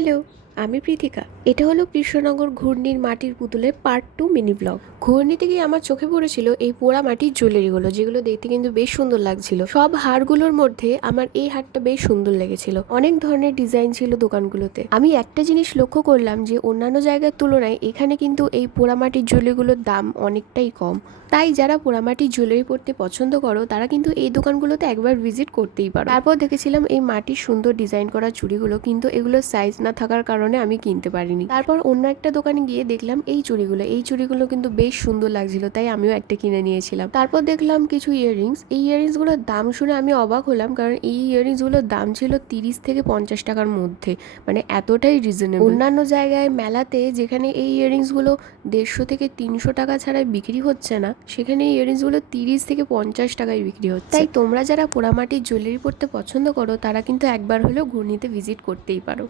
Hello, আমি প্রীতিকা। এটা হলো কৃষ্ণনগর ঘূর্ণির মাটির পুতুলের পার্ট 2 মিনি ব্লগ। ঘূর্ণিতে গিয়ে আমার চোখে পড়েছিল এই পোড়া মাটির জুয়েলারিগুলো, যেগুলো দেখতে কিন্তু বেশ সুন্দর লাগছিল। সব হারগুলোর মধ্যে আমার এই হারটা বেশ সুন্দর লেগেছিল। অনেক ধরনের ডিজাইন ছিল দোকানগুলোতে। আমি একটা জিনিস লক্ষ্য করলাম যে অন্যান্য জায়গার তুলনায় এখানে কিন্তু এই পোড়া মাটির জুয়েলারিগুলোর দাম অনেকটাই কম। তাই যারা পোড়ামাটির জুয়েলারি পরতে পছন্দ করো তারা কিন্তু এই দোকানগুলোতে একবার ভিজিট করতেই পারো। তারপর দেখেছিলাম এই মাটির সুন্দর ডিজাইন করা চুড়িগুলো, কিন্তু এগুলোর সাইজ না থাকার কারণে আমি কিনতে পারিনি। তারপর অন্য একটা দোকানে গিয়ে দেখলাম এই চুড়িগুলো কিন্তু বেশ সুন্দর লাগছিল, তাই আমিও একটা কিনে নিয়েছিলাম। তারপর দেখলাম কিছু ইয়াররিংস। এই ইয়াররিংসগুলোর দাম শুনে আমি অবাক হলাম, কারণ এই ইয়াররিংসগুলোর দাম ছিল 30 থেকে 50 টাকার মধ্যে, মানে এতটাই রিজনেবল। অন্যান্য জায়গায় মেলাতে যেখানে এই ইয়াররিংসগুলো 150 থেকে 300 টাকা ছাড়া বিক্রি হচ্ছে না, সেখানে এই ইয়াররিংসগুলো 30 থেকে 50 টাকায় বিক্রি হচ্ছে। তাই তোমরা যারা পোড়ামাটির জুয়েলারি পরতে পছন্দ করো তারা কিন্তু একবার হলেও ঘূর্ণিতে ভিজিট করতেই পারো।